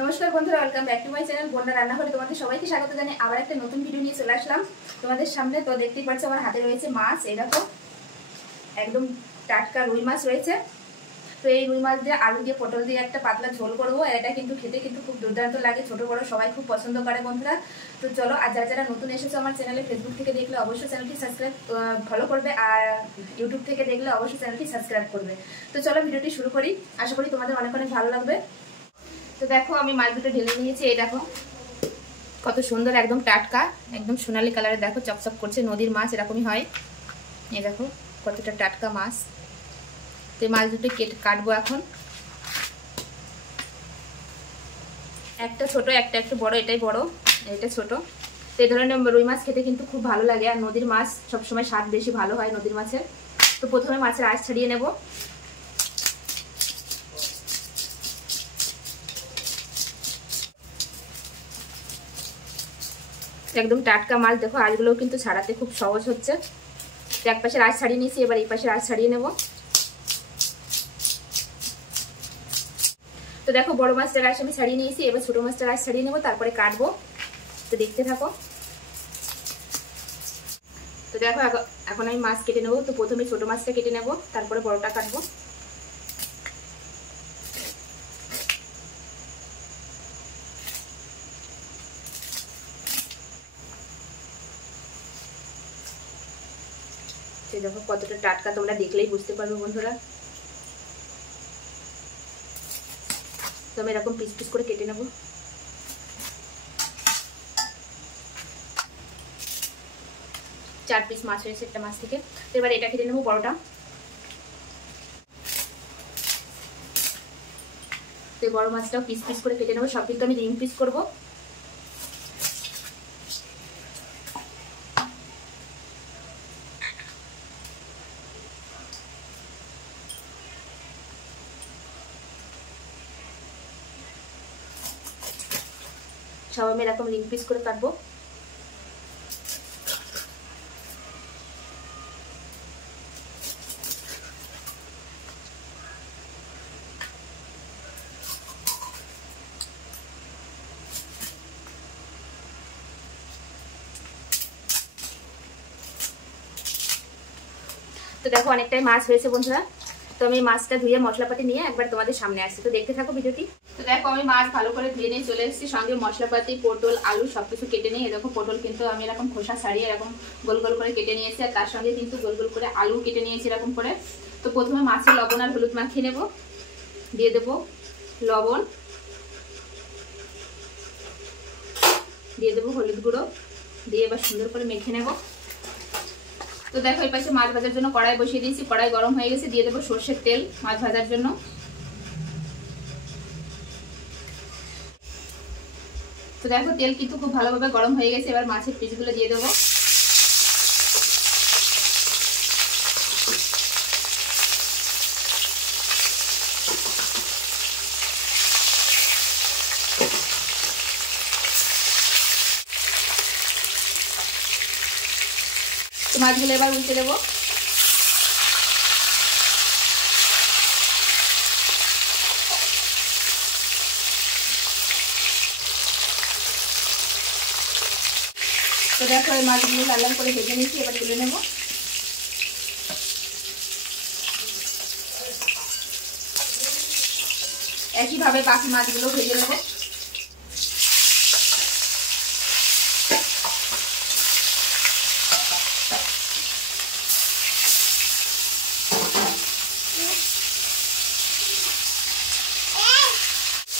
নমস্কার বন্ধুরা, welcome back to my channel বন্যা রান্নাঘরে। তোমাদের সবাইকে স্বাগত জানাই। আবার একটা নতুন ভিডিও নিয়ে চলে আসলাম তোমাদের সামনে। তো দেখতেই পাচ্ছ আমার হাতে রয়েছে মাছ। এই দেখো একদম টাটকা রুই মাছ রয়েছে। তো এই রুই মাছ দিয়ে আলু দিয়ে পটল দিয়ে একটা পাতলা ঝোল করবো। এটা কিন্তু খেতে কিন্তু খুব দুর্দান্ত লাগে, ছোট বড় সবাই খুব পছন্দ করে বন্ধুরা। তো চলো, আর যারা যারা নতুন এসেছো আমার চ্যানেলে, ফেসবুক থেকে দেখলে অবশ্যই চ্যানেলটি সাবস্ক্রাইব ফলো করবে, আর ইউটিউব থেকে দেখলে অবশ্যই চ্যানেলটি সাবস্ক্রাইব করবে। তো চলো ভিডিওটি শুরু করি, আশা করি তোমাদের অনেক অনেক ভালো লাগবে। তো দেখো আমি মাছ দুটো ঢেলে নিয়েছি। এই দেখো কত সুন্দর, একদম টাটকা, একদম সোনালী কালারের, দেখো চকচক করছে। নদীর মাছ এরকমই হয়। এই দেখো কতটা টাটকা মাছ। তো এই মাছ দুটো কাটবো এখন। একটা ছোট, একটা একটু বড়। এটাই বড়, এটা ছোট। তো এই ধরনের রুই মাছ খেতে কিন্তু খুব ভালো লাগে, আর নদীর মাছ সবসময় স্বাদ বেশি ভালো হয় নদীর মাছের। তো প্রথমে মাছের আঁশ ছাড়িয়ে নেব। একদম টাটকা মাছ, দেখো আঁশগুলোও কিন্তু ছাড়াতে খুব সহজ হচ্ছে। তো এক পাশের আঁশ ছাড়িয়ে নিয়েছি, এবার এই পাশের আঁশ ছাড়িয়ে নেব। তো দেখো বড় মাছটার আঁশ আমি ছাড়িয়ে নিয়েছি, এবার ছোট মাছটার আঁশ ছাড়িয়ে নেবো, তারপরে কাটবো। তো দেখতে থাকো। তো দেখো এখন আমি মাছ কেটে নেবো। তো প্রথমে ছোট মাছটা কেটে নেব, তারপরে বড়টা কাটবো। দেখো কতটা টাটকা, তোমরা দেখলেই বুঝতে পারবে বন্ধুরা। তো আমি এরকম পিস পিস করে কেটে নেব। চার পিস মাছ হয়েছে একটা মাছ থেকে। তো এবার এটা কেটে নেবো, বড়টা। তো বড় মাছটাও পিস পিস করে কেটে নেবো। সব কিন্তু আমি রিং পিস করবো। সব আমি এরকম রিং পিস করে কাটবো। তো দেখো অনেকটাই মাছ হয়েছে বন্ধুরা। তো আমি মাছটা ধুয়ে মশলাপাতি নিয়ে একবার তোমাদের সামনে আসছি। তো দেখতে থাকো ভিডিওটি। তো দেখো আমি মাছ ভালো করে ধুয়ে নিয়ে চলে এসেছি, সঙ্গে মশলাপাতি, পটল, আলু সবকিছু কেটে নিয়ে। এরকম পটল কিন্তু আমি এরকম খোসা ছাড়িয়ে এরকম গোল গোল করে কেটে নিয়েছি, আর তার সঙ্গে কিন্তু গোল গোল করে আলু কেটে নিয়েছি এরকম করে। তো প্রথমে মাছের লবণ আর হলুদ মাখিয়ে নেব। দিয়ে দেবো লবণ, দিয়ে দেবো হলুদ গুঁড়ো, দিয়ে এবার সুন্দর করে মেখে নেব। তো দেখো এই পাশে মাছ ভাজার জন্য কড়াই বসিয়ে দিয়েছি। কড়াই গরম হয়ে গেছে, দিয়ে দেবো সর্ষের তেল মাছ ভাজার জন্য। তো দেখো তেল কিন্তু খুব ভালোভাবে গরম হয়ে গেছে। এবার মাছের পিসগুলো দিয়ে দেবো। তো মাছগুলো এবার উল্টে দেবো। তো দেখো এই মাছগুলো লাল লাল করে ভেজে নিয়েছি, এবার তুলে নেব। একইভাবে বাকি মাছগুলো ভেজে নেব।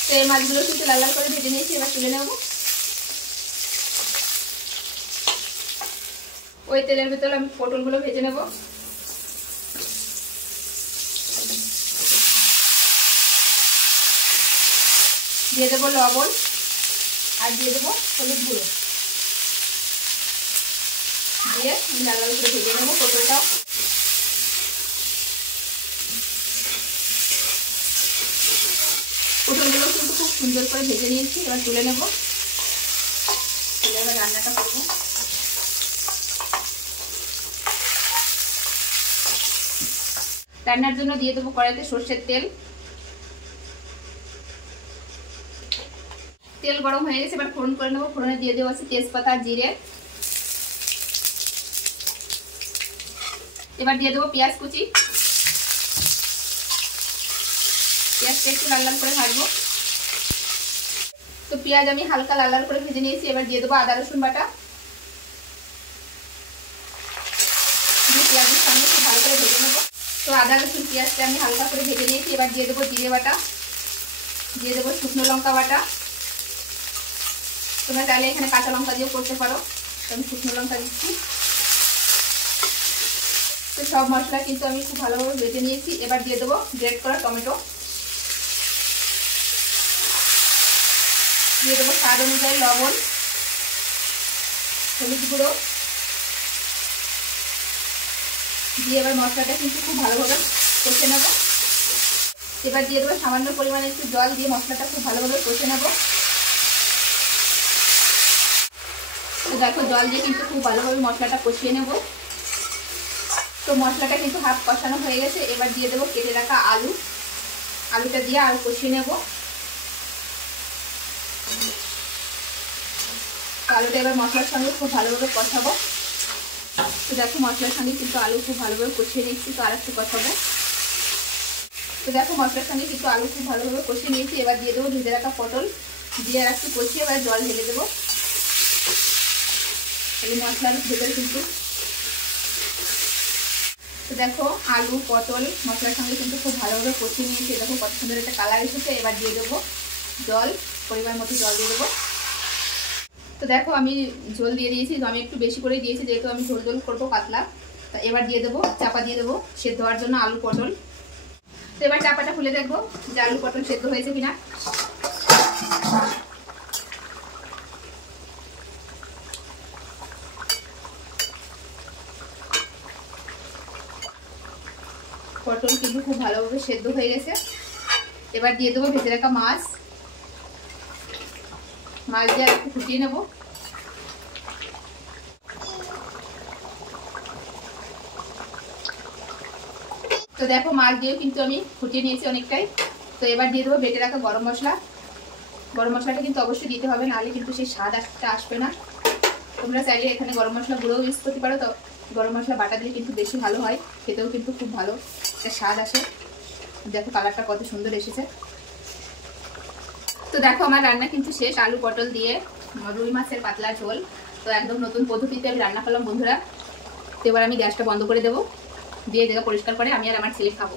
তো এই মাছগুলো কিন্তু লাল লাল করে ভেজে নিয়েছি, এবার তুলে নেব। ওই তেলের ভেতরে আমি পটলগুলো ভেজে নেব। দিয়ে দেবো লবণ, আর দিয়ে দেবো হলুদ গুঁড়ো, দিয়ে লাল লাল করে ভেজে নেবো পটলটাও। পটলগুলো কিন্তু খুব সুন্দর করে ভেজে নিয়েছি, এবার তুলে নেব। তুলে এবার রান্নাটা করবো। রান্নার জন্য দিয়ে দেবো কড়াইতে সর্ষের তেল। তেল গরম হয়ে গেছে, এবার ফোড়ন করে নেবো। ফোড়নে দিয়ে দেবো আছে তেজপাতা, জিরে। এবার দিয়ে দেবো পেঁয়াজ কুচি। পেঁয়াজটা একটু লাল লাল করে ভাজবো। তো পেঁয়াজ আমি হালকা লাল লাল করে ভেজে নিয়েছি। এবার দিয়ে দেবো আদা রসুন বাটা। পেঁয়াজের সঙ্গে খুব ভালো করে ভেজে নেবো। তো আদা রসুন পেঁয়াজটা আমি হালকা করে ভেজে নিয়েছি। এবার দিয়ে দেবো জিরে বাটা, দিয়ে দেবো শুকনো লঙ্কা বাটা। তোমরা চাইলে এখানে কাঁচা লঙ্কা দিয়েও করতে পারো, আমি শুকনো লঙ্কা দিচ্ছি। তো সব মশলা কিন্তু আমি খুব ভালোভাবে ভেজে নিয়েছি। এবার দিয়ে দেবো গ্রেট করা টমেটো, দিয়ে দেবো স্বাদ অনুযায়ী লবণ, হলুদ গুঁড়ো দিয়ে এবার মশলাটা কিন্তু খুব ভালোভাবে কষে নেব। এবার দিয়ে দেবো সামান্য পরিমাণে একটু জল দিয়ে মশলাটা খুব ভালোভাবে কষে নেব। তো দেখো জল দিয়ে কিন্তু খুব ভালোভাবে মশলাটা কষিয়ে নেব। তো মশলাটা কিন্তু হাফ কষানো হয়ে গেছে। এবার দিয়ে দেবো কেটে রাখা আলু, আলুটা দিয়ে আরও কষিয়ে নেব। আলুটা এবার মশলার সঙ্গে খুব ভালোভাবে কষাবো। তো দেখো মশলার সঙ্গে কিন্তু আলু খুব ভালোভাবে কষিয়ে নিচ্ছি। তো আর একটু কষাবো। তো দেখো মশলার সঙ্গে কিন্তু আলু খুব ভালোভাবে কষিয়ে নিয়েছি। এবার দিয়ে দেবো ভেজে রাখা পটল, দিয়ে আর একটু কষিয়ে এবার জল ঢেলে দেবো। এই মশলার ভেতরে কিন্তু তো দেখো আলু পটল মশলার সঙ্গে কিন্তু খুব ভালোভাবে কষিয়ে নিয়েছি। দেখো কত সুন্দর একটা কালার এসেছে। এবার দিয়ে দেবো জল, পরিমাণ মতো জল দিয়ে দেবো। তো দেখো আমি ঝোল দিয়ে দিয়েছি। তো আমি একটু বেশি করে দিয়েছি যেহেতু আমি ঝোল ঝোল করবো পাতলা। তো এবার দিয়ে দেবো চাপা দিয়ে দেবো সেদ্ধ হওয়ার জন্য আলু পটল। তো এবার চাপাটা খুলে দেখবো যে আলু পটল সেদ্ধ হয়েছে কিনা। পটল কিন্তু খুব ভালোভাবে সেদ্ধ হয়ে গেছে। এবার দিয়ে দেবো ভেজে রাখা মাছ, মাছ দিয়ে আর একটু ফুটিয়ে নেবো। তো দেখো মাছ দিয়েও কিন্তু আমি ফুটিয়ে নিয়েছি অনেকটাই। তো এবার দিয়ে দেবো বেটে রাখা গরম মশলা। গরম মশলাটা কিন্তু অবশ্যই দিতে হবে, নাহলে কিন্তু সেই স্বাদ একটা আসবে না। তোমরা চাইলে এখানে গরম মশলা গুঁড়োও ইউজ করতে পারো। তো গরম মশলা বাটা দিলে কিন্তু বেশি ভালো হয়, খেতেও কিন্তু খুব ভালো একটা স্বাদ আসে। দেখো কালারটা কত সুন্দর এসেছে। তো দেখো আমার রান্না কিন্তু শেষ, আলু পটল দিয়ে রুই মাছের পাতলা ঝোল। তো একদম নতুন পদ্ধতিতে আমি রান্না করলাম বন্ধুরা। তো এবার আমি গ্যাসটা বন্ধ করে দেবো, দিয়ে জায়গা পরিষ্কার করে আমি আর আমার ছেলে খাবো।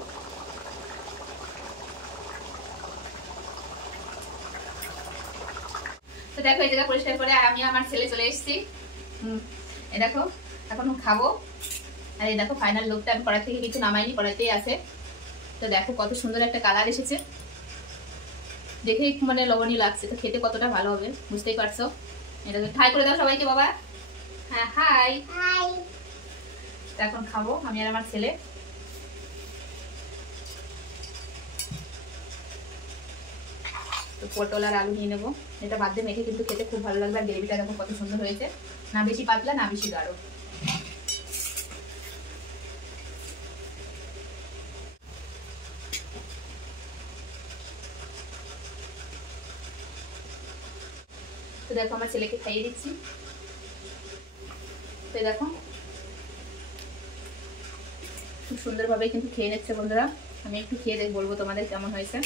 তো দেখো এই জায়গা পরিষ্কার করে আমি আমার ছেলে চলে এসেছি। এই দেখো এখন খাবো। আর এই দেখো ফাইনাল লুকটা আমি কড়াই থেকে কিছু নামাইনি, কড়াইতেই আছে। তো দেখো কত সুন্দর একটা কালার এসেছে, দেখেই মানে লবণীয় লাগছে। তো খেতে কতটা ভালো হবে বুঝতেই পারছো। এটা হাই করে দাও সবাইকে বাবা। হ্যাঁ হাই। এখন খাবো আমি আর আমার ছেলে। তো পটল আর আলু নিয়ে নেবো, এটা বাদ দিয়ে মেখে কিন্তু খেতে খুব ভালো লাগবে। আর গ্রেভিটা দেখো কত সুন্দর হয়েছে, না বেশি পাতলা না বেশি গাঢ়। তো দেখো আমার ছেলেকে খাইয়ে দিচ্ছি। তো দেখো খুব সুন্দরভাবে কিন্তু খেয়ে নিচ্ছে বন্ধুরা। আমি একটু খেয়ে বলবো তোমাদের কেমন হয়েছে।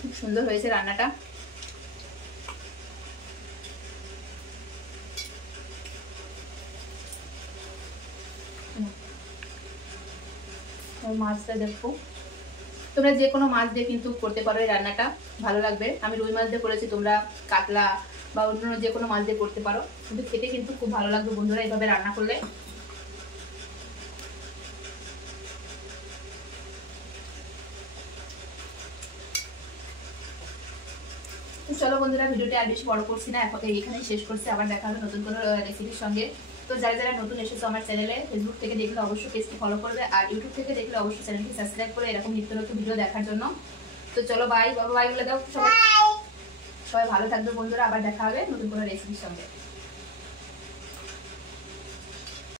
খুব সুন্দর হয়েছে রান্নাটা। মাছটা দেখো তোমরা যে কোনো মাছ দিয়ে কিন্তু করতে পারো এই রান্নাটা, ভালো লাগবে। আমি রুই মাছ দিয়ে করেছি, তোমরা কাতলা বা অন্য যে কোনো মাছ দিয়ে করতে পারো, কিন্তু খেতে কিন্তু খুব ভালো লাগবে বন্ধুরা এইভাবে রান্না করলে। চলো বন্ধুরা ভিডিওটা আর বেশি বড় করছি না, এখন এখানেই শেষ করছি। আবার দেখা হবে নতুন কোনো রেসিপির সঙ্গে। তো যারা যারা নতুন এসেছো আমার চ্যানেলে, ফেসবুক থেকে দেখলে অবশ্যই পেজটি ফলো করবে, আর ইউটিউব থেকে দেখলে অবশ্যই চ্যানেলটি সাবস্ক্রাইব করে এরকম নিত্য নতুন ভিডিও দেখার জন্য। তো চলো বাই, বাবা বাই বলে দাও সবাই। সবাই ভালো থাকবে বন্ধুরা, আবার দেখা হবে নতুন কোনো রেসিপির সঙ্গে।